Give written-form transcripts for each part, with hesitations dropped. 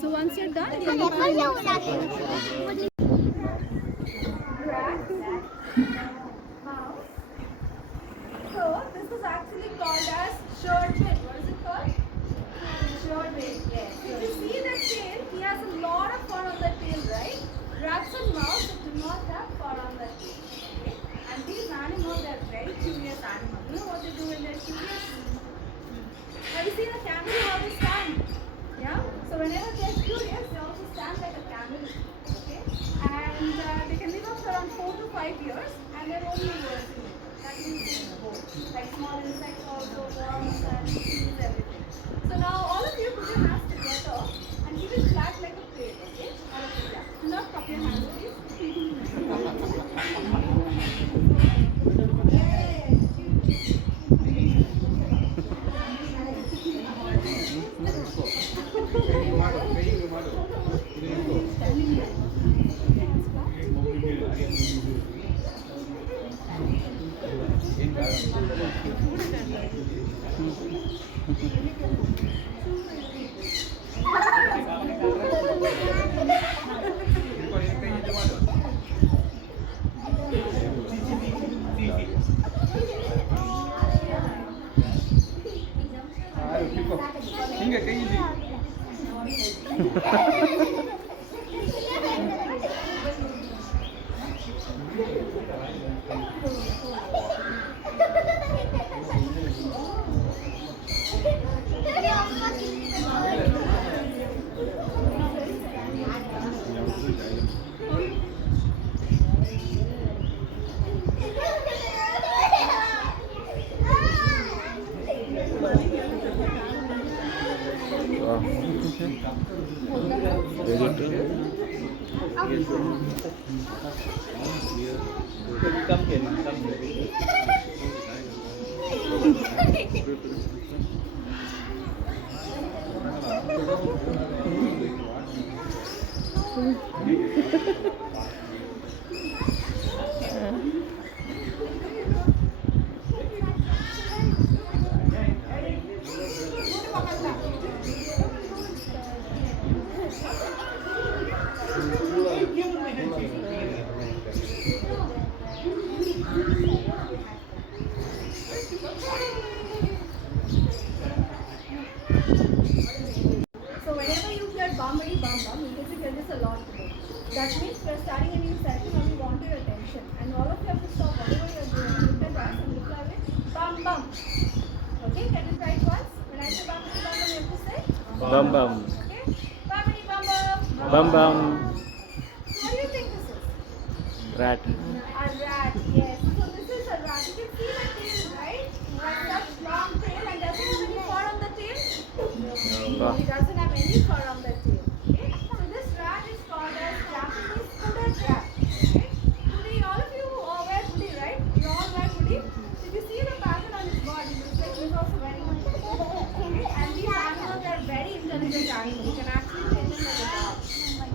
So once you're done, so this is actually called as short fin. What is it called? Short fin. Yes. If you see the tail, he has a lot of fur on the tail, right? Rats and mouse do not have fur on the tail. Okay? And these animals are very curious animals. You know what they do when they're curious? Have you seen a camel how they stand? Yeah? So whenever they're curious, they also stand like a camel. Okay? And they can live up to around 4 to 5 years and they're only versing. That means they go. Like small insects also, worms and seeds, everything. So now all of you put your hands together and keep it flat like a plate. Okay? All of you, yeah. Do not cup your hands, please. That means we're starting a new session and we want your attention. And all of you have to stop whatever you're doing. Look at us and reply with bum bum. Okay, can you try it once? When I say bum bum, you have to say Bum bum. Okay, bummity bum bum. Bum bum. What do you think this is? Rat. A rat, yes. So this is a rat. You can see the tail, right? Has such long tail and does it have any fur on the tail? No, it doesn't have any fur on the tail. Okay? So this rat is called as Japanese hooded rat. Okay? Hoodie, all of you wear hoodie, right? You all wear hoodie. So if you see the pattern on his body, it looks like he's also wearing a hoodie. Okay? And these animals are very intelligent animals. You can actually train them like a dog.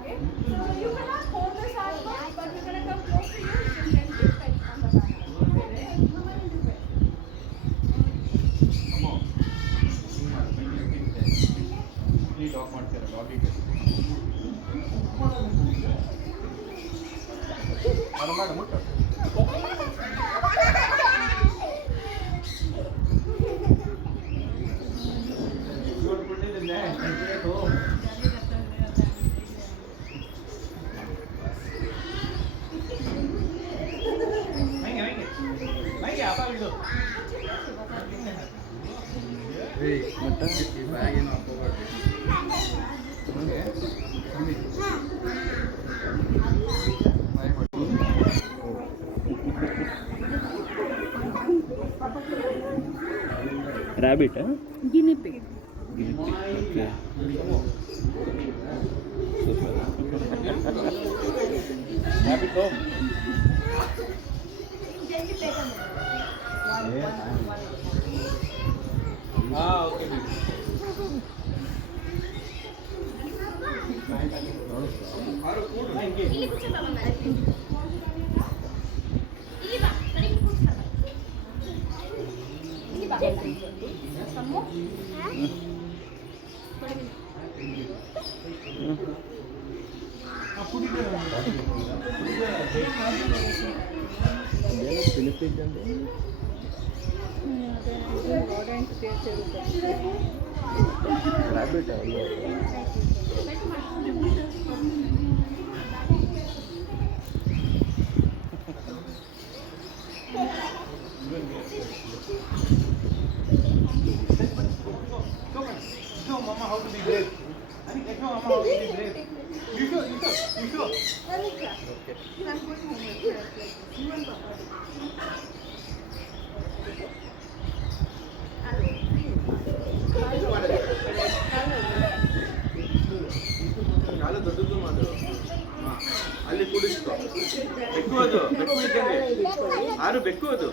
Okay? So you cannot hold this animal, but we're going to come close to you. You can gently pet on the back. Okay? Dog ಮಾಡ್ತಾರೆ ಡಾಗಿಗೆ ಮಾಡು ಮುಟ್ಟು Rabbit, huh? Guinea pig. Okay. Super. Rabbit home. Okay. ಇಲ್ಲಿ ಕೂತ್ಕೊಳ್ಳ madam. ಇಲ್ಲಿ ಬಾ, ಕಡೆಗೆ ಕೂತ್ಕೊಳ್ಳ. ಇಲ್ಲಿ ಬಾ. Sum. Rabbit Show Mama how to be brave. Show Mama how to be brave. You show. Anika. Okay. I'm going home like this. You and Papa. ಕಾಲು ದೊಡ್ಡದು ಮಾಡು. ಅಲ್ಲಿ ಕೂಡಿಸ್ಕೊ. ಬೆಕ್ಕು ಅದು. ಬೆಕ್ಕು ಇದ್ದಂಗೆ. ಆರು ಬೆಕ್ಕು ಅದು.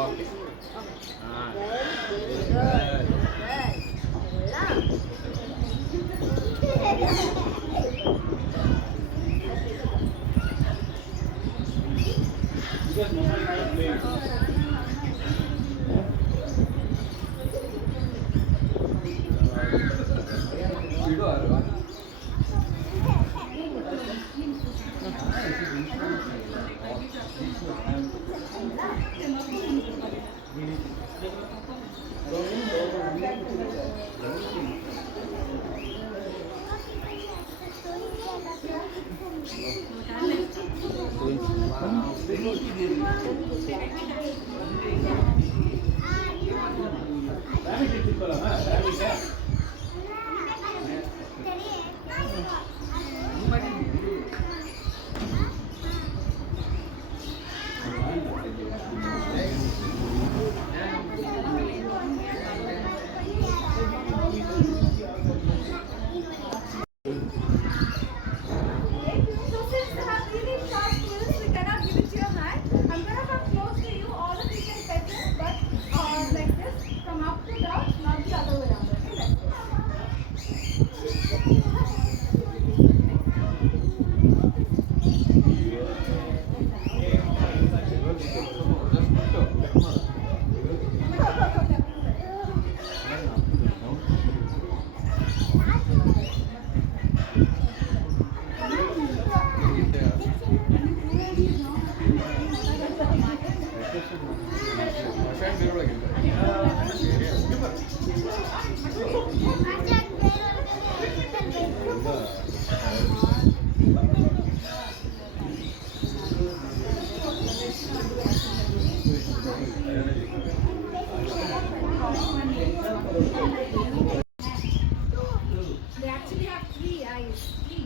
ಓಕೆ. ಬಿಡು ಅಲ್ವಾ? They actually have 3 eyes.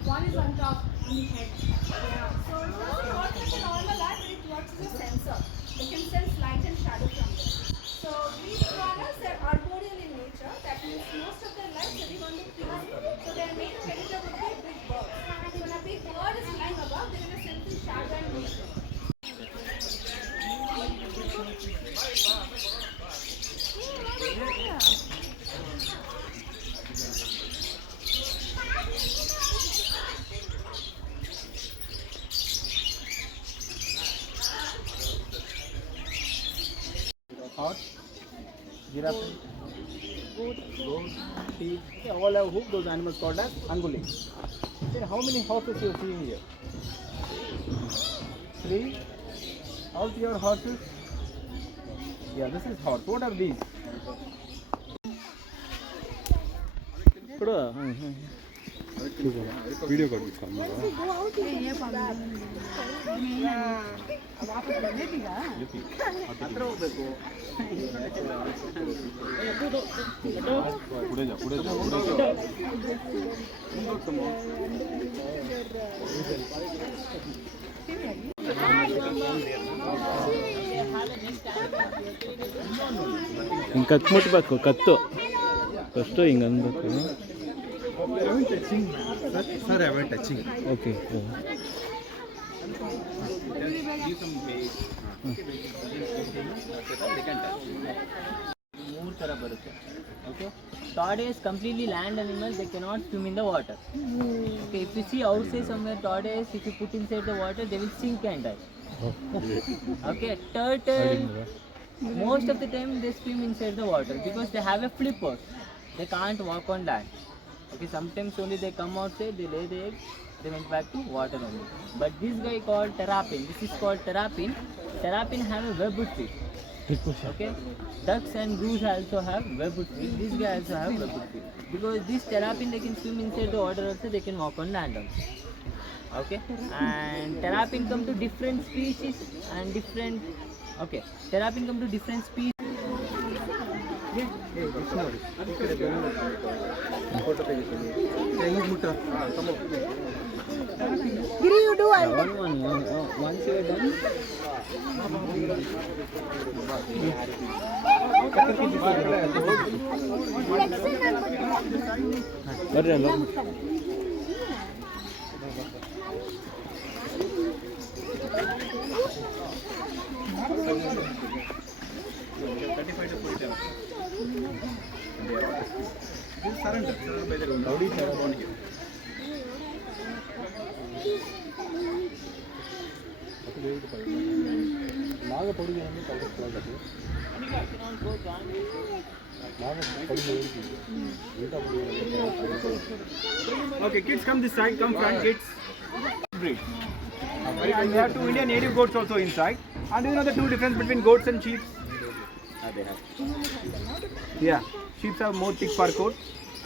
One is on top, on the head. Yeah. So it doesn't work like a normal eye, but it works as a sensor. It can sense light and shadow from them. So these iguanas, they're arboreal in nature. That means most of their life they live on the trees. So their main predator would be big birds. So when a big bird is flying above, they're going to sense the shadow and nature. Horse, giraffe, goat, sheep, they all have hoof. Those animals called as anguli. Then how many horses you see here? 3. How's your horses? Yeah, this is horse. What are these? ಕೊಡು video ಕೊಡ್ಬೇಕು ಹತ್ರ ಹೋಗ್ಬೇಕು. ಹಿಂಗೆ ಕತ್ತು ಮುಟ್ಬೇಕು ಕತ್ತು first ಹಿಂಗೆ ಅನ್ಬೇಕು Sir, I went touching. Okay Give some bait. they can touch. ಮೂರು ಥರ ಬರುತ್ತೆ. Okay. Tortoise completely land animals. They cannot swim in the water. Okay. If you see outside somewhere tortoise, if you put inside the water, they will sink and die. Okay. Turtle, most of the time they swim inside the water because they have a flipper. They can't walk on land. Okay. Sometimes only they come outside, they lay the egg, they went back to water only. But this guy called terrapin. This is called terrapin. Terrapin have a webbed feet. Okay, ducks and goose also have webbed feet. This guy also have webbed feet. Because this terrapin, they can swim inside the water also, they can walk on land also. Okay, and terrapin come to different species and different. Okay, terrapin come to different species. Giri, you do one. Once you are done. ಬರ್ರಿ ಅಲ್ಲ Okay, kids come this side, come front, kids. Breed. Okay, and we have two Indian native goats also inside. And do you know the two difference between goats and sheep? They have. Yeah, sheep have more thick fur coat.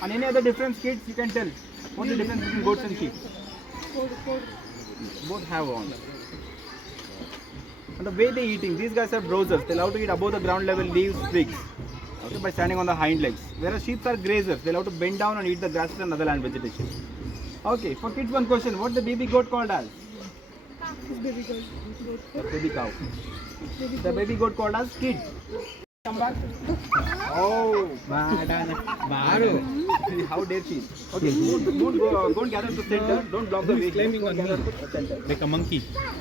And any other difference, kids, you can tell. What's the difference between goats and sheep? Both have horns. And the way they eating, these guys are browsers. They love to eat above the ground level leaves, twigs. Okay, by standing on the hind legs. Whereas sheep are grazers. They love to bend down and eat the grasses and other land vegetation. Okay, for kids, one question. What the baby goat called as? Baby girl. Baby cow. The baby goat called as kid. Come back. Oh, how dare she? Okay, don't gather to center. Don't block the way. climbing on me. Center. like a monkey.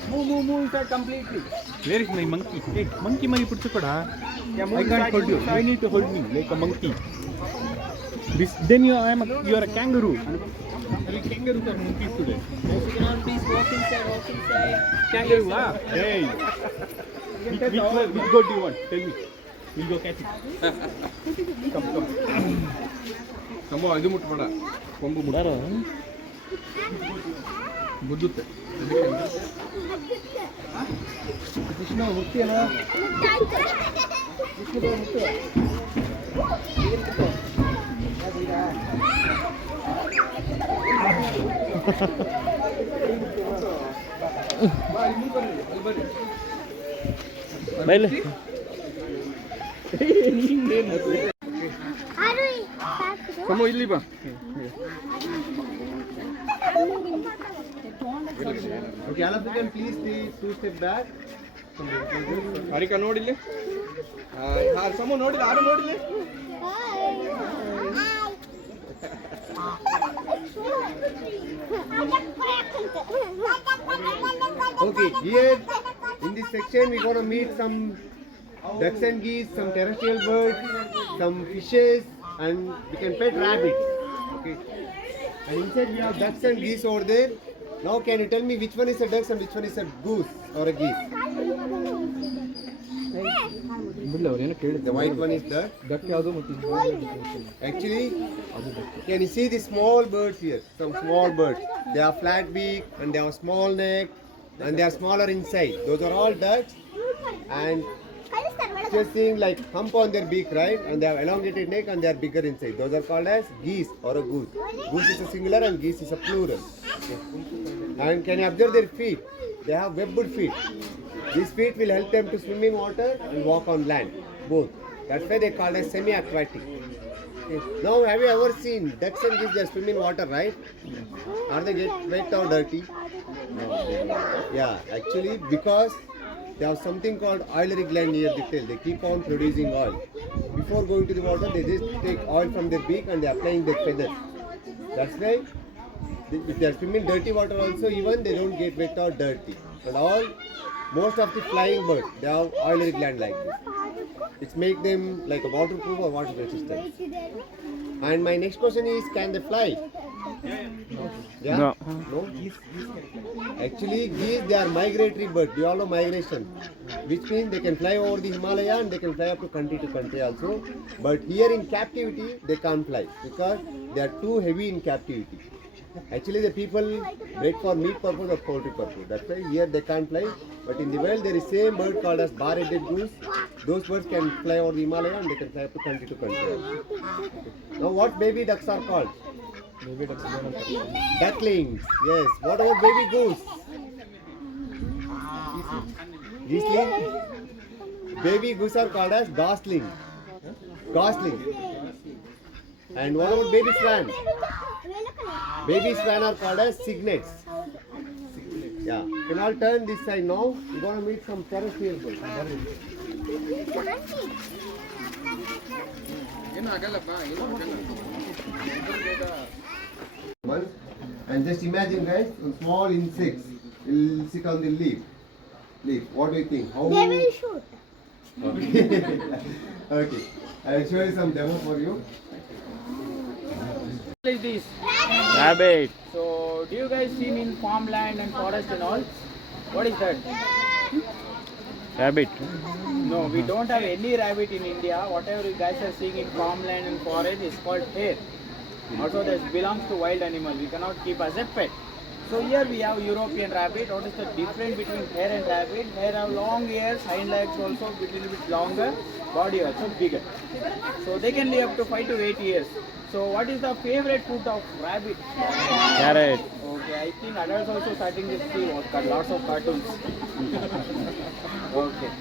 Move inside completely. Where is my monkey? Hey, monkey mari puttukoda. Yeah, move I can't inside, hold you. move inside. You need to hold me like a monkey. This, then you are a kangaroo. Kangaroos are monkeys today. You cannot please walk inside. Kangaroo, ah? Hey. Which goat do you want? Tell me. We'll go catch it. Come. ಸಂಭವ ಇದು ಮುಟ್ಬೇಡ ಕೊಂಬು ಮುಟ್ಟಾರ ಬುದ್ದುತ್ತೆ ಕೃಷ್ಣ ಮುಕ್ತಿಯಲ್ಲ ಬೈಲೆ ಸಂಭವ ಇಲ್ಲಿ ಬಾ Okay, all of you can please stay 2 steps back. Harika ನೋಡಿಲ್ಲಿ ಸಂಭವ ನೋಡಿಲ್ಲ ಯಾರು ನೋಡಿಲ್ಲಿ Okay, here in this section we're going to meet some ducks and geese, some terrestrial birds, some fishes, and we can pet rabbits. Okay, and inside we have ducks and geese over there. Now can you tell me which one is a duck and which one is a goose or a geese? ಬಿಡ್ಲಿ ಅವ್ರು ಏನೋ ಕೇಳಿದ್ದೆ The white one is duck. ದಕ್ಕ ಯಾವುದು ಮತ್ತು Actually, can you see the small birds here? Some small birds. They have flat beak and they have small neck and they are smaller inside. Those are all ducks, and just seeing like hump on their beak, right? And they have elongated neck and they are bigger inside. Those are called as geese or a goose. Goose is a singular and geese is a plural. Okay. And can you observe their feet? They have webbed feet. These feet will help them to swim in water and walk on land, both. That's why they call as semi-aquatic. Okay. Now, have you ever seen ducks and geese? They swim in water, right? Are they get wet or dirty? No. Yeah, actually, because they have something called oilary gland near the tail. They keep on producing oil. Before going to the water, they just take oil from their beak and they are applying their feathers. That's why if they are swimming dirty water also, even they don't get wet or dirty. But most of the flying birds, they have oilary gland like this. It's make them like a waterproof or water resistant. And my next question is, can they fly? Yeah? No. No? Actually, geese, they are migratory birds. We all know migration, which means they can fly over the Himalaya and they can fly up to country also. But here in captivity, they can't fly because they are too heavy in captivity. Actually, the people bred for meat purpose or poultry purpose. That's why here they can't fly. But in the world, there is same bird called as bar-headed goose. Those birds can fly over the Himalaya and they can fly up to country also. Now, what baby ducks are called? Ducklings. Yes. What about baby goose? Geeseling. Baby goose are called as gosling. Gosling. And what about baby swan? Baby swan are called as cygnets. Yeah. You can all turn this side now. You're gonna meet some terrestrial birds. And just imagine, guys, some small insects will sit on the leaf. What do you think? How? They will shoot. Okay. Okay. I will show you some demo for you. What is this? Rabbit. So, do you guys see in farmland and forest and all? What is that? Rabbit. No, we don't have any rabbit in India. Whatever you guys are seeing in farmland and forest is called hare. Also, this belongs to wild animal. We cannot keep as a pet. So here we have European rabbit. What is the difference between hare and rabbit? Hare have long ears, hind legs also a little bit longer, body also bigger. So they can live up to 5 to 8 years. So what is the favorite food of rabbit? Carrot. Okay, I think adults also starting to see lots of cartoons. Okay.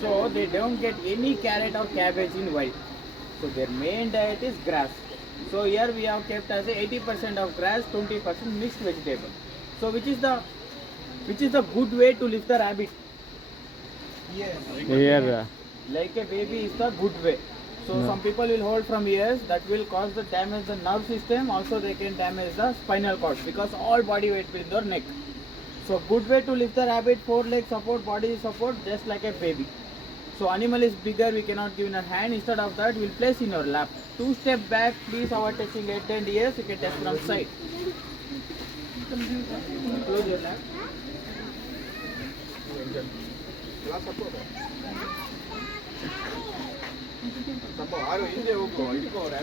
So they don't get any carrot or cabbage in wild. So their main diet is grass. So here we have kept as a 80% of grass, 20% mixed vegetable. So which is the good way to lift the rabbit? Here. Like a baby is the good way. So some people will hold from ears, that will cause the damage the nerve system. Also they can damage the spinal cord because all body weight will in your neck. So good way to lift the rabbit, 4 leg support, body support, just like a baby. So animal is bigger, we cannot give in our hand. Instead of that, we'll place in your lap. 2 step back, please avoid touching head and ears. You can test from side. Close your lap.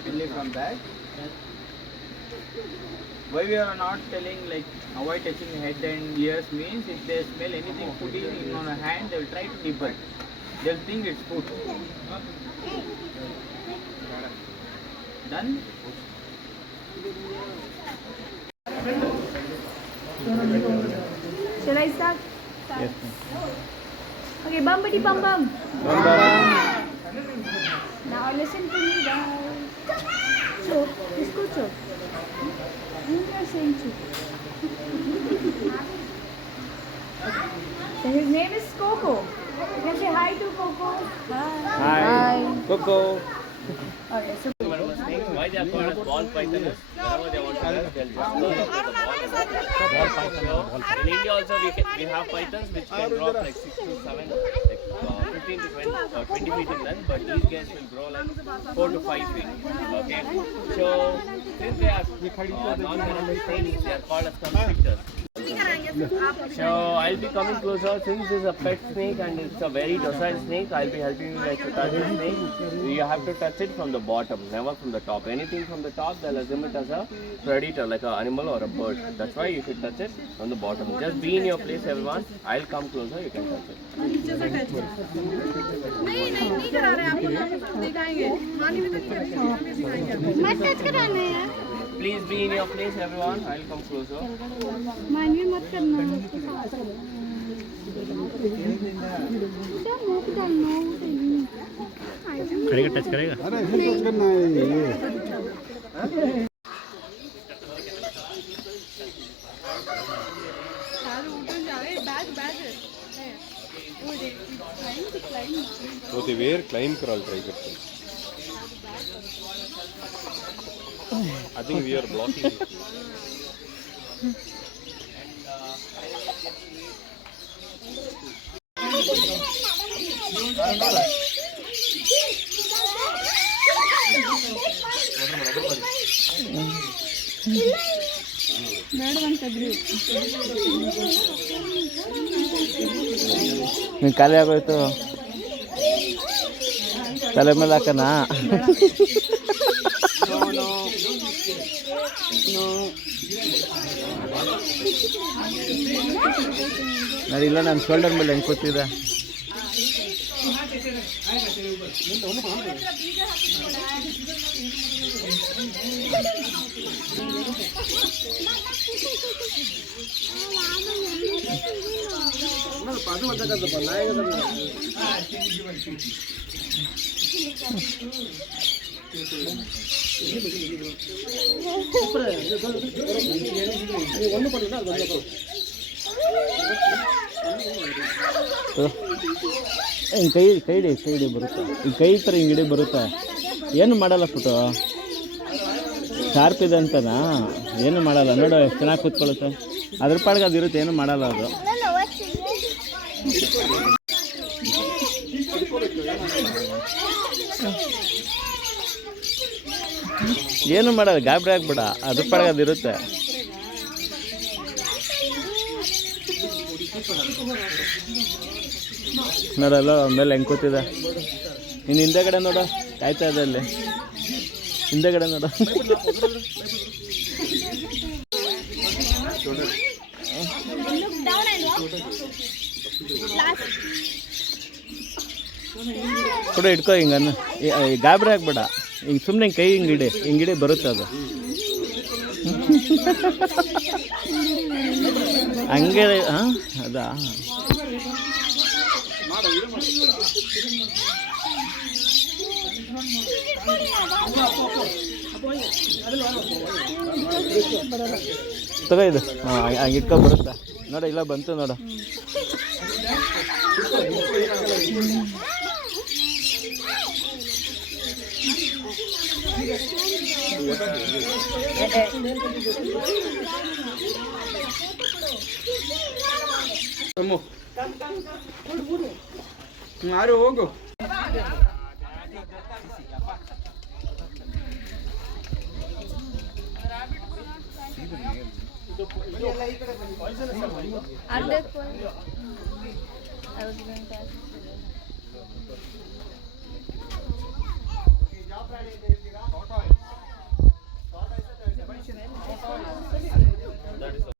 Really from back. Why we are not telling like avoid touching head and ears means if they smell anything putting in on a hand, they will try to nibble. They'll think it's food. Done? Shall I start? Yes. Okay, bumpity bum bum. Bum bum. Now listen to me, guys. Chop. Kisko chop? You are saying chop. So his name is Coco. You can say hi to Coco. Hi. Coco. Okay, so Why they are called as ball pythons? Whenever they want to rest, they'll just go into the ball python. In India also we have pythons which can grow up like 6 to 7, like 15 to 20 feet in length, but these guys will grow like 4 to 5 feet. Okay, so since they are non-venomous snakes, they are called as constrictors. So I'll be coming closer. Since this is a pet snake and it's a very docile snake, I'll be helping you like to touch the snake. You have to touch it from the bottom, never from the top. Anything from the top, they'll assume it as a predator, like an animal or a bird. That's why you should touch it from the bottom. Just be in your place, everyone. I'll come closer, you can touch it. नहीं करा रहे आपको दिखाएंगे मानी भी तो नहीं करेंगे मत टच कराना यार Please be in your place, everyone. I'll come closer. मान भी मत करना क्या मुंह डालना करेगा टच करेगा तो ते वेर क्लाइम करायला ट्राय करतो I think we are blocking it. ಬೇಡವಂತದ್ರಿ. ನೀನು ಖಾಲಿ ಆಗೋಯ್ತು, ತಲೆ ಮೇಲೆ ಹಾಕನ. ಇಲ್ಲ ನನ್ನ ಶೋಲ್ಡರ್ ಮೇಲೆ ಹೆಂಗೆ ಕೂತಿದೆ. ಹಿಂಗೆ ಕೈ ಹಿಡಿ ಬರುತ್ತೆ, ಈ ಕೈ ಥರ ಹಿಂಗೆ ಹಿಡಿ ಬರುತ್ತೆ. ಏನು ಮಾಡಲ್ಲ ಫುಟು, ಶಾರ್ಪ್ ಇದೆ ಅಂತನಾ, ಏನು ಮಾಡಲ್ಲ. ನೋಡು ಎಷ್ಟು ಚೆನ್ನಾಗಿ ಕೂತ್ಕೊಳ್ಳುತ್ತೆ, ಅದ್ರ ಪಾಡ್ಗೆ ಅದು ಇರುತ್ತೆ, ಏನು ಮಾಡಲ್ಲ ಅದು. ಏನು ಮಾಡಲ್ಲ, ಗಾಬರಿ ಆಗ್ಬೇಡ, ಅದ್ರ ಪಾಡ್ಗೆ ಅದು ಇರುತ್ತೆ. ನೋಡಲ್ಲ ಆಮೇಲೆ ಹೆಂಗೆ ಕೂತಿದೆ. ಇನ್ನು ಹಿಂದೆಗಡೆ ನೋಡು, ಕಾಯ್ತಾ ಇದೆ ಅಲ್ಲಿ ಹಿಂದೆಗಡೆ ನೋಡು. ಕೂಡ ಇಟ್ಕೋ ಹಿಂಗನ್ನು, ಗಾಬರಿ ಆಗ್ಬೇಡ, ಹಿಂಗೆ ಸುಮ್ಮನೆ ಕೈ ಹಿಂಗಿಡಿ ಬರುತ್ತೆ ಅದು. ಹಂಗೆ ಹಾಂ ಅದಾ. ತಗೋ ಇದು, ಹಾಂ ಹಂಗೆ ಇಟ್ಕೊ ಬರುತ್ತಾ ನೋಡು. ಇಲ್ಲ ಬಂತು ನೋಡು. ಯಾರು ಹೋಗು. ಅರ್ಧಕ್ಕೆ